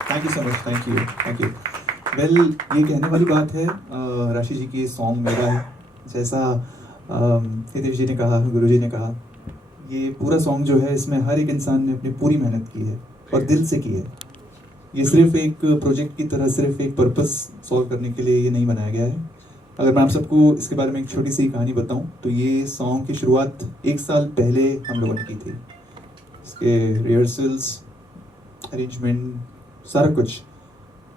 Thank you so much, thank you. Well, ये कहने वाली बात है, राशि जी की सॉन्ग मेरा है। जैसा हितेश जी ने कहा, गुरु जी ने कहा, ये पूरा सॉन्ग जो है, इसमें हर एक इंसान ने अपनी पूरी मेहनत की है और दिल से की है। ये सिर्फ एक प्रोजेक्ट की तरह, सिर्फ एक पर्पस सॉल्व करने के लिए ये नहीं बनाया गया है। अगर मैं आप सबको इसके बारे में एक छोटी सी कहानी बताऊं, तो ये सॉन्ग की शुरुआत 1 साल पहले हम लोगों ने की थी। इसके रिहर्सल्स, अरेंजमेंट, सारा कुछ,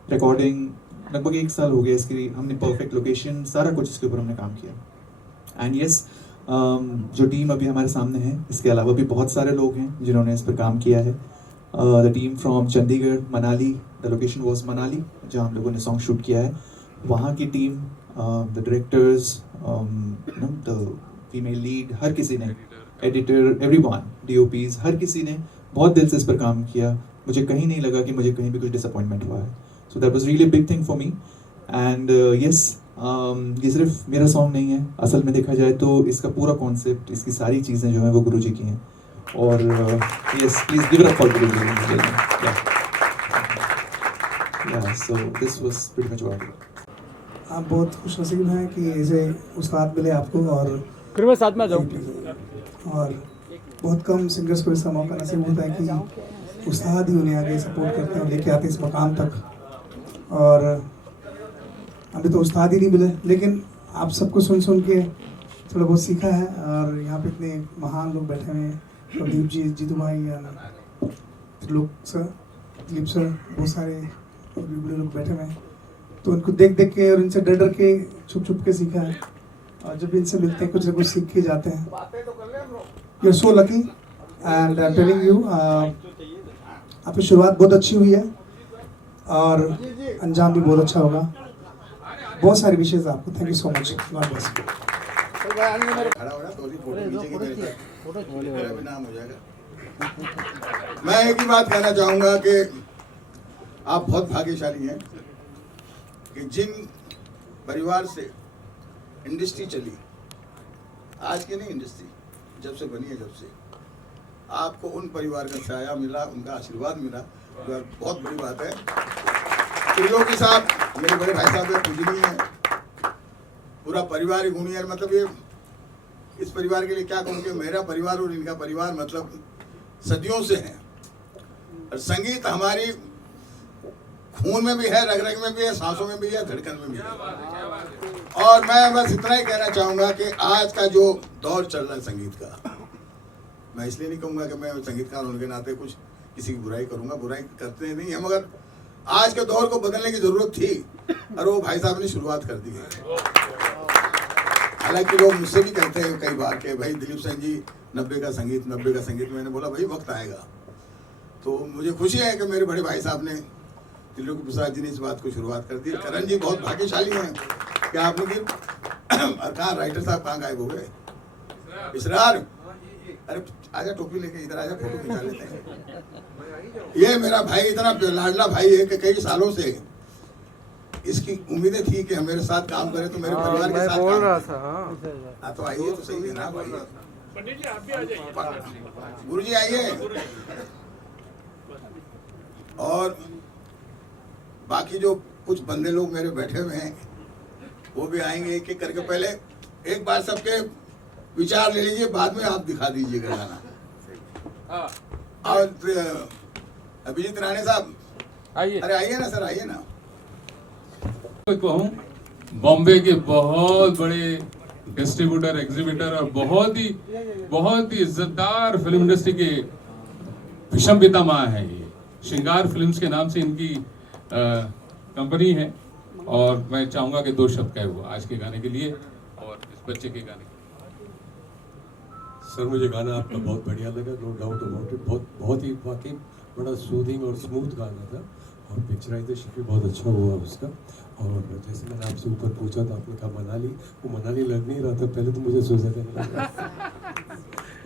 रिकॉर्डिंग, लगभग 1 साल हो गया इसकी। हमने परफेक्ट लोकेशन, सारा कुछ इसके ऊपर हमने काम किया। एंड यस, जो टीम अभी हमारे सामने है, इसके अलावा भी बहुत सारे लोग हैं जिन्होंने इस पर काम किया है। The team from Chandigarh, Manali, the location was Manali, जहाँ हम लोगों ने सॉन्ग शूट किया है। वहाँ की team, the directors, the female lead, हर किसी ने, एडिटर, एवरीवन, डीओपीज, हर किसी ने बहुत दिल से इस पर काम किया। मुझे कहीं नहीं लगा कि मुझे कहीं भी कुछ डिसअपॉइंटमेंट हुआ है। So that was really big thing for me. And yes, ये सिर्फ मेरा सॉन्ग नहीं है, असल में देखा जाए तो इसका पूरा कॉन्सेप्ट, इसकी सारी चीज़ें जो हैं वो गुरु जी की हैं। और yes, please give it up for गुरु जी। या so this was pretty much what. आप बहुत खुश नसीब हैं कि ऐसे उस्ताद मिले आपको, और फिर मैं साथ में आ जाऊँ। और बहुत कम सिंगर्स को इसका मौका नसीब होता है कि उस्ताद ही उन्हें आगे सपोर्ट करते हैं और लेके आते हैं इस मकाम तक। और अभी तो उस्ताद ही नहीं मिले, लेकिन आप सबको सुन सुन के थोड़ा बहुत सीखा है। और यहाँ पे इतने महान लोग बैठे हुए हैं, प्रदीप जी, जीतू भाई, त्रिलोक सर, दिलीप सर, बहुत सारे बड़े लोग बैठे हुए हैं। तो उनको देख देख के और इनसे डर डर के, छुप छुप के सीखा है। और जब इनसे मिलते हैं कुछ ना कुछ सीख के जाते हैं। You are so lucky and I am telling you, आपकी शुरुआत बहुत अच्छी हुई है और अंजाम भी बहुत अच्छा होगा। बहुत सारी विशेष आपको। Thank you so much. God bless you. मैं एक ही बात कहना चाहूंगा कि आप बहुत भाग्यशाली हैं कि जिन परिवार से इंडस्ट्री चली, आज की नहीं इंडस्ट्री, जब से बनी है, जब से आपको उन परिवार का साया मिला, उनका आशीर्वाद मिला, तो बहुत बड़ी बात है। त्रिलोकी साहब मेरे बड़े भाई साहब पूजनीय है, पूरा परिवार ही गुणी है। मतलब ये इस परिवार के लिए क्या कहूँ कि मेरा परिवार और इनका परिवार मतलब सदियों से है। और संगीत हमारी खून में भी है, रग रग में भी है, सांसों में भी है, धड़कन में भी है। और मैं बस इतना ही कहना चाहूँगा कि आज का जो दौर चल रहा है संगीत का, मैं इसलिए नहीं कहूँगा कि मैं संगीतकार होने के नाते कुछ किसी की बुराई करूँगा, बुराई करते नहीं है, मगर आज के दौर को बदलने की जरूरत थी और वो भाई साहब ने शुरुआत कर दी है। हालांकि लोग मुझसे भी कहते हैं कई बार कि भाई दिलीप सिंह जी 90 का संगीत, 90 का संगीत। मैंने बोला भाई वक्त आएगा। तो मुझे खुशी है कि मेरे बड़े भाई साहब ने, त्रिलोकी प्रसाद जी ने इस बात को शुरुआत कर दी। करण जी बहुत भाग्यशाली हैं कि आपने की कहाँ राइटर साहब कहाँ गायब हो गए? इसरार, अरे आजा टोपी लेके इधर आजा, फोटो खिंचा लेते हैं। ये मेरा भाई इतना लाडला भाई है कि कई सालों से इसकी उम्मीदें थी कि मेरे साथ काम करे, तो मेरे परिवार के साथ बोल रहा था। हाँ तो आइए, तो सही है ना भाई। पंडित जी आप भी आ जाइए, गुरु जी आइए। और बाकी जो कुछ बंदे लोग मेरे बैठे हुए हैं वो भी आएंगे एक एक करके। पहले एक बार सबके विचार ले लीजिए, बाद में आप दिखा दीजिएगा गाना। और अभिजीत राणे साहब आइए। अरे आइए ना सर, आइए ना। कहूँ बॉम्बे के बहुत बड़े डिस्ट्रीब्यूटर, एग्जीबिटर और बहुत ही इज्जतदार फिल्म इंडस्ट्री के विषम पितामह है। ये श्रृंगार फिल्म्स के नाम से इनकी कंपनी है। और मैं चाहूंगा कि 2 शब्द कहे वो आज के गाने के लिए और इस बच्चे के गाने के लिए। सर मुझे गाना आपका बहुत बढ़िया लगा, नो डाउट अबाउट इट। बहुत ही वाकई बड़ा सूदिंग और स्मूथ गाना था और पिक्चराइजेशन भी बहुत अच्छा हुआ उसका। और जैसे मैंने आपसे ऊपर पूछा तो आपने कहा मनाली, वो मनाली लग नहीं रहा था पहले, तो मुझे स्विट्जरलैंड लग रहा था।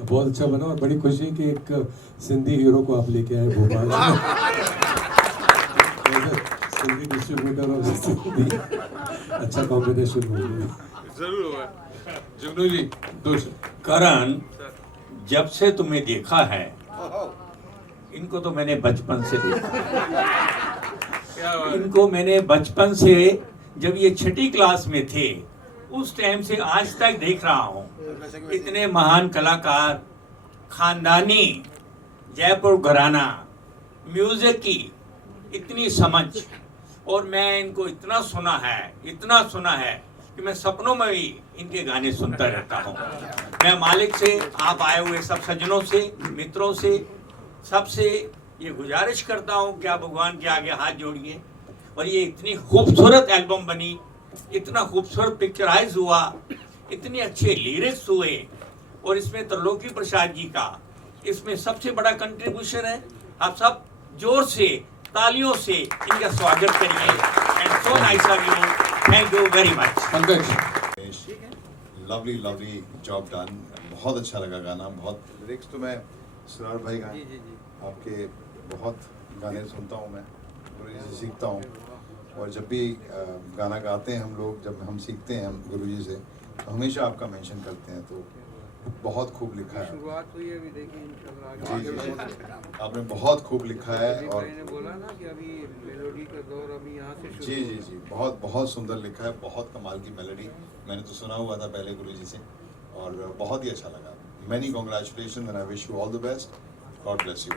बहुत अच्छा बना और बड़ी खुशी कि एक सिंधी हीरो को आप लेके आए भोपाल। सिंधी डिस्ट्रीब्यूटर और सिंधी, अच्छा कॉम्बिनेशन हो गया। जरूर हुआ। जुगनू जी 2 शब्द। करण, जब से तुम्हें देखा है, इनको तो मैंने बचपन से देखा। इनको मैंने बचपन से, जब ये 6ठी क्लास में थे उस टाइम से आज तक देख रहा हूँ। इतने महान कलाकार, खानदानी जयपुर घराना, म्यूजिक की इतनी समझ, और मैं इनको इतना सुना है कि मैं सपनों में भी इनके गाने सुनता रहता हूँ। मैं मालिक से, आप आए हुए सब सज्जनों से, मित्रों से, सबसे ये गुजारिश करता हूँ कि आप भगवान के आगे हाथ जोड़िए और ये इतनी खूबसूरत एल्बम बनी, इतना खूबसूरत पिक्चराइज हुआ, इतने अच्छे लिरिक्स हुए, और इसमें त्रिलोकी प्रसाद जी का इसमें सबसे बड़ा कंट्रीब्यूशन है। आप सब जोर से तालियों से इनका स्वागत करिए। And so nice of you, thank you very much. Pankaj, lovely job done, बहुत अच्छा लगा गाना। बहुत लिरिक्स तो मैं सुरार भाई गाने आपके बहुत गाने सुनता हूँ, मैं गुरुजी से सीखता हूँ, और जब भी गाना गाते हैं हम लोग, जब हम सीखते हैं गुरुजी से, तो हमेशा आपका मेंशन करते हैं। तो बहुत खूब लिखा है, शुरुआत हुई है अभी, देखिए इंशाल्लाह। जी, आपने बहुत खूब लिखा है। और मैंने बोला ना कि अभी मेलोडी का दौर अभी यहाँ से शुरू जी, बहुत सुंदर लिखा है, बहुत कमाल की मेलोडी। मैंने तो सुना हुआ था पहले गुरुजी से, और बहुत ही अच्छा लगा। Many congratulation and I wish you all the best. God bless you.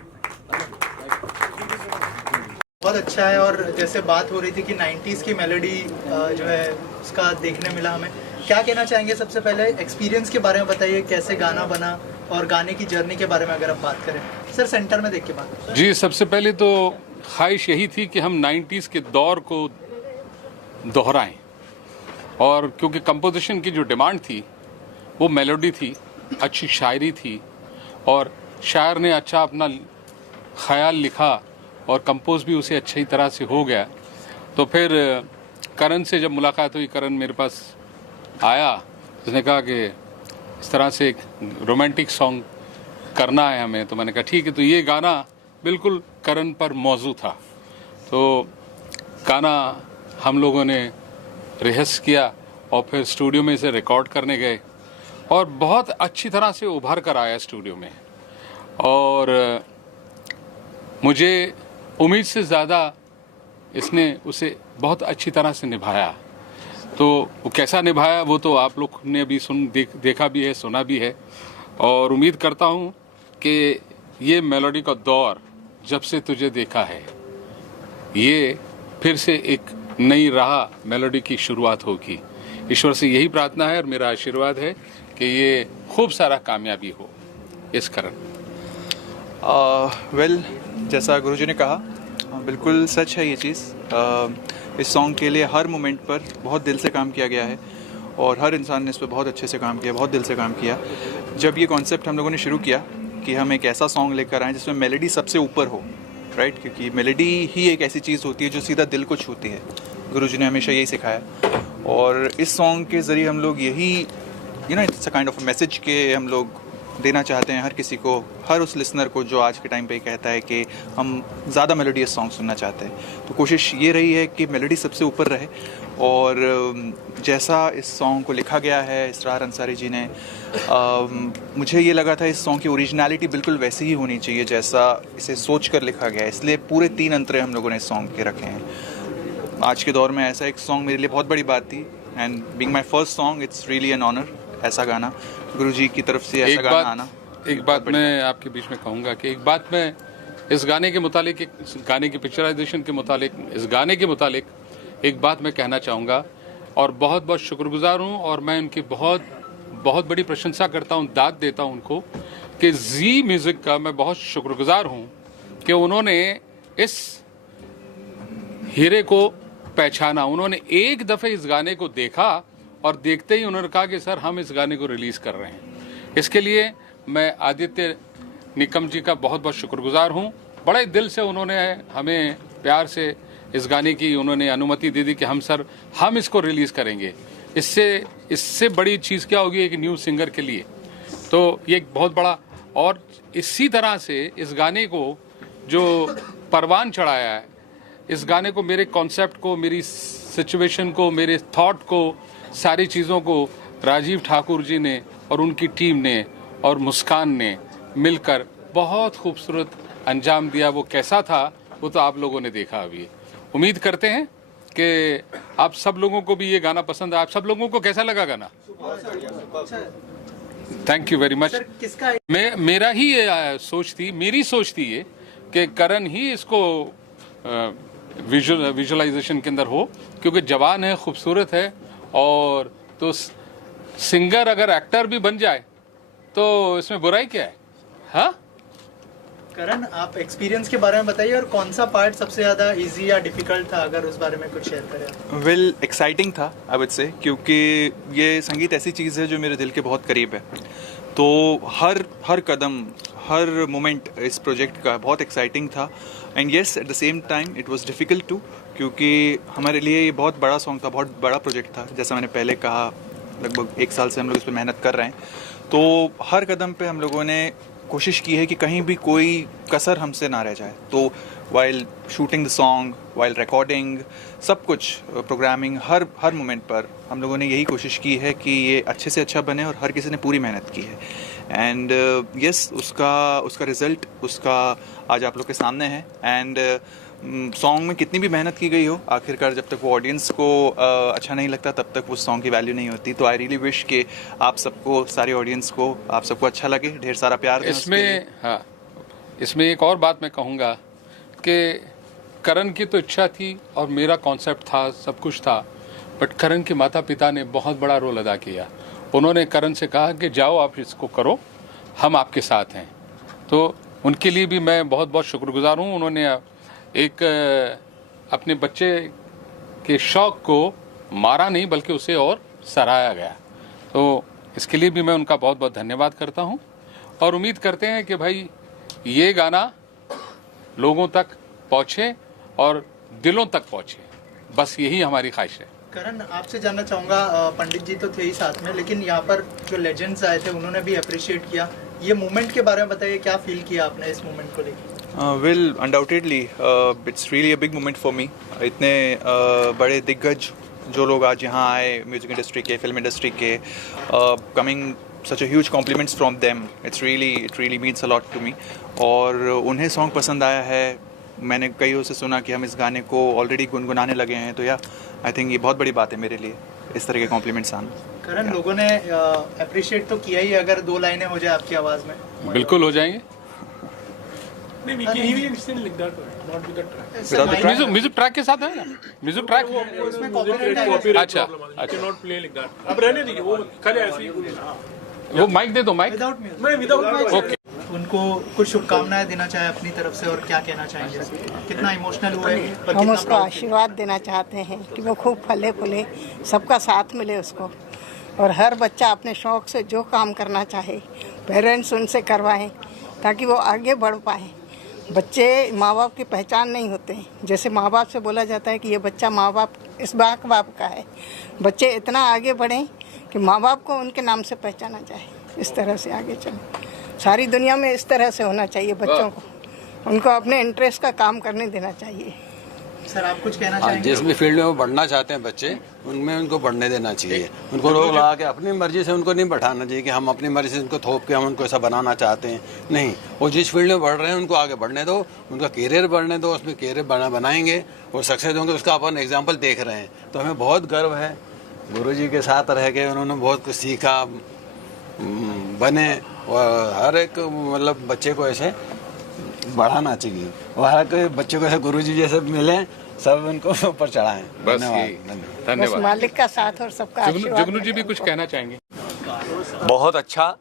बहुत अच्छा है। और जैसे बात हो रही थी कि 90s की मेलोडी जो है उसका देखने मिला हमें, क्या कहना चाहेंगे? सबसे पहले एक्सपीरियंस के बारे में बताइए, कैसे गाना बना और गाने की जर्नी के बारे में अगर आप बात करें। सर सेंटर में देख के बात। जी, सबसे पहले तो ख्वाहिश यही थी कि हम 90s के दौर को दोहराएं, और क्योंकि कंपोजिशन की जो डिमांड थी वो मेलोडी थी, अच्छी शायरी थी, और शायर ने अच्छा अपना ख्याल लिखा और कंपोज भी उसे अच्छी तरह से हो गया। तो फिर करण से जब मुलाकात हुई, करण मेरे पास आया, उसने कहा कि इस तरह से एक रोमांटिक सॉन्ग करना है हमें। तो मैंने कहा ठीक है। तो ये गाना बिल्कुल करण पर मौजू था। तो गाना हम लोगों ने रिहर्स किया और फिर स्टूडियो में इसे रिकॉर्ड करने गए, और बहुत अच्छी तरह से उभर कर आया स्टूडियो में, और मुझे उम्मीद से ज़्यादा इसने उसे बहुत अच्छी तरह से निभाया। तो वो कैसा निभाया वो तो आप लोग ने अभी देखा भी है, सुना भी है, और उम्मीद करता हूँ कि ये मेलोडी का दौर जब से तुझे देखा है, ये फिर से एक नई राह मेलोडी की शुरुआत होगी। ईश्वर से यही प्रार्थना है और मेरा आशीर्वाद है कि ये खूब सारा कामयाबी हो इस कारण। वेल, जैसा गुरुजी ने कहा, बिल्कुल सच है ये चीज़। इस सॉन्ग के लिए हर मोमेंट पर बहुत दिल से काम किया गया है, और हर इंसान ने इस पर बहुत अच्छे से काम किया, बहुत दिल से काम किया। जब ये कॉन्सेप्ट हम लोगों ने शुरू किया कि हम एक ऐसा सॉन्ग लेकर आएँ जिसमें मेलोडी सबसे ऊपर हो, राइट, क्योंकि मेलोडी ही एक ऐसी चीज़ होती है जो सीधा दिल को छूती है। गुरुजी ने हमेशा यही सिखाया, और इस सॉन्ग के ज़रिए हम लोग यही it's a kind of message के हम लोग देना चाहते हैं हर किसी को, हर उस लिसनर को जो आज के टाइम पे कहता है कि हम ज़्यादा मेलोडियस सॉन्ग सुनना चाहते हैं। तो कोशिश ये रही है कि मेलोडी सबसे ऊपर रहे, और जैसा इस सॉन्ग को लिखा गया है इसरार अंसारी जी ने, मुझे ये लगा था इस सॉन्ग की ओरिजिनलिटी बिल्कुल वैसी ही होनी चाहिए जैसा इसे सोच कर लिखा गया है, इसलिए पूरे 3 अंतरे हम लोगों ने इस सॉन्ग के रखे हैं। आज के दौर में ऐसा एक सॉन्ग मेरे लिए बहुत बड़ी बात थी, and being my first song it's really an honour. ऐसा गाना गुरुजी की तरफ से ऐसा गाना आना। एक बात मैं आपके बीच में कहूँगा कि एक बात मैं इस गाने के मुतालिक, इस गाने की पिक्चराइजेशन के मुतालिक, इस गाने के मुतालिक एक बात मैं कहना चाहूँगा, और बहुत बहुत शुक्रगुजार हूँ, और मैं उनकी बहुत बहुत बड़ी प्रशंसा करता हूँ, दाद देता हूँ उनको, कि जी म्यूज़िक का मैं बहुत शुक्रगुजार हूँ कि उन्होंने इस हीरे को पहचाना। उन्होंने एक दफ़े इस गाने को देखा और देखते ही उन्होंने कहा कि सर हम इस गाने को रिलीज़ कर रहे हैं। इसके लिए मैं आदित्य निकम जी का बहुत बहुत शुक्रगुजार हूँ। बड़े दिल से उन्होंने हमें प्यार से इस गाने की उन्होंने अनुमति दे दी कि हम इसको रिलीज़ करेंगे। इससे बड़ी चीज़ क्या होगी एक न्यू सिंगर के लिए। तो ये एक बहुत बड़ा, और इसी तरह से इस गाने को जो परवान चढ़ाया है, इस गाने को, मेरे कॉन्सेप्ट को, मेरी सिचुएशन को, मेरे थॉट को, सारी चीज़ों को राजीव ठाकुर जी ने और उनकी टीम ने और मुस्कान ने मिलकर बहुत खूबसूरत अंजाम दिया। वो कैसा था वो तो आप लोगों ने देखा अभी। उम्मीद करते हैं कि आप सब लोगों को भी ये गाना पसंद है। आप सब लोगों को कैसा लगा गाना? Thank you very much. Sir किसका मेरा ही ये सोच थी, मेरी सोच थी ये कि करण ही इसको विजुअलाइजेशन के अंदर हो, क्योंकि जवान है, खूबसूरत है, और तो सिंगर अगर एक्टर भी बन जाए तो इसमें बुराई क्या है? हाँ करण, आप एक्सपीरियंस के बारे में बताइए, और कौन सा पार्ट सबसे ज़्यादा इजी या डिफिकल्ट था, अगर उस बारे में कुछ शेयर करें। वेल एक्साइटिंग था आई वुड से, क्योंकि ये संगीत ऐसी चीज़ है जो मेरे दिल के बहुत करीब है। तो हर कदम, हर मोमेंट इस प्रोजेक्ट का बहुत एक्साइटिंग था। And yes, at the same time it was difficult to, क्योंकि हमारे लिए ये बहुत बड़ा सॉन्ग था, बहुत बड़ा प्रोजेक्ट था। जैसा मैंने पहले कहा, लगभग 1 साल से हम लोग इस पर मेहनत कर रहे हैं। तो हर कदम पे हम लोगों ने कोशिश की है कि कहीं भी कोई कसर हमसे ना रह जाए। तो while shooting the song, while recording, सब कुछ, प्रोग्रामिंग, हर मोमेंट पर हम लोगों ने यही कोशिश की है कि ये अच्छे से अच्छा बने, और हर किसी ने पूरी मेहनत की है। एंड यस, उसका रिज़ल्ट आज आप लोग के सामने है। एंड सॉन्ग में कितनी भी मेहनत की गई हो, आखिरकार जब तक वो ऑडियंस को अच्छा नहीं लगता तब तक उस सॉन्ग की वैल्यू नहीं होती। तो आई रियली विश कि आप सबको, सारी ऑडियंस को, आप सबको अच्छा लगे, ढेर सारा प्यार दें उसके लिए। हाँ, इसमें एक और बात मैं कहूँगा कि करण की तो इच्छा थी और मेरा कॉन्सेप्ट था, सब कुछ था, बट करण के माता पिता ने बहुत बड़ा रोल अदा किया। उन्होंने करण से कहा कि जाओ आप इसको करो, हम आपके साथ हैं। तो उनके लिए भी मैं बहुत बहुत शुक्रगुजार हूँ। उन्होंने एक अपने बच्चे के शौक को मारा नहीं, बल्कि उसे और सराहा गया। तो इसके लिए भी मैं उनका बहुत बहुत धन्यवाद करता हूँ, और उम्मीद करते हैं कि भाई ये गाना लोगों तक पहुँचे और दिलों तक पहुँचे, बस यही हमारी ख्वाहिश है। करण, आपसे जानना चाहूँगा, पंडित जी तो थे ही साथ में, लेकिन यहाँ पर जो लेजेंड्स आए थे उन्होंने भी अप्रिशिएट किया। ये मोमेंट के बारे में बताइए, क्या फील किया आपने इस मोमेंट को लेकर? Well undoubtedly it's really a big moment for me. इतने बड़े दिग्गज जो लोग आज यहाँ आए, म्यूजिक इंडस्ट्री के, फिल्म इंडस्ट्री के, coming such a huge compliments from them, it really means a lot to me। और उन्हें सॉन्ग पसंद आया है। मैंने कईयों से सुना कि हम इस गाने को ऑलरेडी गुनगुनाने लगे हैं। तो या आई थिंक ये बहुत बड़ी बात है मेरे लिए, इस तरह के कॉम्प्लीमेंट्स आना। करण, लोगों ने अप्रिशिएट तो किया ही, अगर 2 लाइनें हो जाए आपकी आवाज़ में? बिल्कुल हो जाएंगे। म्यूजिक ट्रैक के साथ है ना, म्यूजिक ट्रैक उसमें कॉपीराइट आएगा। अच्छा, अब रहने दीजिए, वो माइक दे दो, माइक विदाउट ओके। उनको कुछ शुभकामनाएं देना चाहे अपनी तरफ से, और क्या कहना चाहेंगे? कितना इमोशनल हुए? हम उसको आशीर्वाद देना चाहते हैं कि वो खूब फले फूले, सबका साथ मिले उसको, और हर बच्चा अपने शौक़ से जो काम करना चाहे पेरेंट्स उनसे करवाएं, ताकि वो आगे बढ़ पाएँ। बच्चे माँ बाप की पहचान नहीं होते, जैसे माँ बाप से बोला जाता है कि ये बच्चा माँ बाप, इस बाप का है। बच्चे इतना आगे बढ़ें कि माँ बाप को उनके नाम से पहचाना जाए, इस तरह से आगे चलें। सारी दुनिया में इस तरह से होना चाहिए बच्चों को, उनको अपने इंटरेस्ट का काम करने देना चाहिए। सर, आप कुछ कहना चाहेंगे? जिस भी फील्ड में वो बढ़ना चाहते हैं बच्चे, उनमें उनको बढ़ने देना चाहिए। उनको रोक लगा के अपनी मर्जी से उनको नहीं बैठाना चाहिए कि हम अपनी मर्जी से उनको थोप के हम उनको ऐसा बनाना चाहते हैं। नहीं, वो जिस फील्ड में बढ़ रहे हैं उनको आगे बढ़ने दो, उनका कैरियर बढ़ने दो, उसमें कैरियर बनाएंगे और सक्सेस होंगे। उसका अपन एग्जाम्पल देख रहे हैं, तो हमें बहुत गर्व है। गुरुजी के साथ रह के उन्होंने बहुत कुछ सीखा, बने, और हर एक मतलब बच्चे को ऐसे बढ़ाना चाहिए, और हर एक बच्चे को ऐसे गुरुजी जैसे मिले, सब उनको ऊपर चढ़ाएं। बस धन्यवाद। मालिक का साथ और सबका आशीर्वाद। जुगनू जी भी कुछ कहना चाहेंगे? बहुत अच्छा,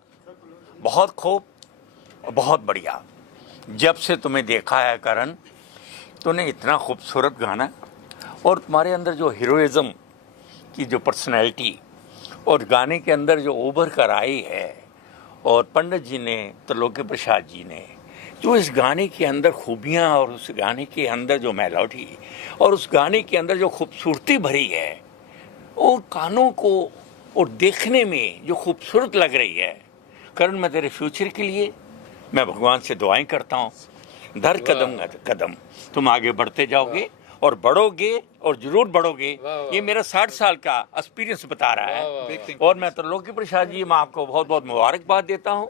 बहुत खूब, बहुत बढ़िया। जब से तुम्हें देखा है करण, तूने इतना खूबसूरत गाना, और तुम्हारे अंदर जो हीरोइज्म की जो पर्सनैलिटी और गाने के अंदर जो उभर कर आई है, और पंडित जी ने, त्रिलोकी प्रसाद जी ने जो इस गाने के अंदर खूबियाँ, और उस गाने के अंदर जो मेलोडी और उस गाने के अंदर जो खूबसूरती भरी है, और कानों को और देखने में जो खूबसूरत लग रही है। करण, मैं तेरे फ्यूचर के लिए मैं भगवान से दुआएं करता हूँ। दर कदम कदम तुम आगे बढ़ते जाओगे और बढ़ोगे, और जरूर बढ़ोगे। ये मेरा 60 साल का एक्सपीरियंस बता रहा है। और मैं त्रिलोकी प्रसाद जी, मैं आपको बहुत बहुत मुबारकबाद देता हूँ।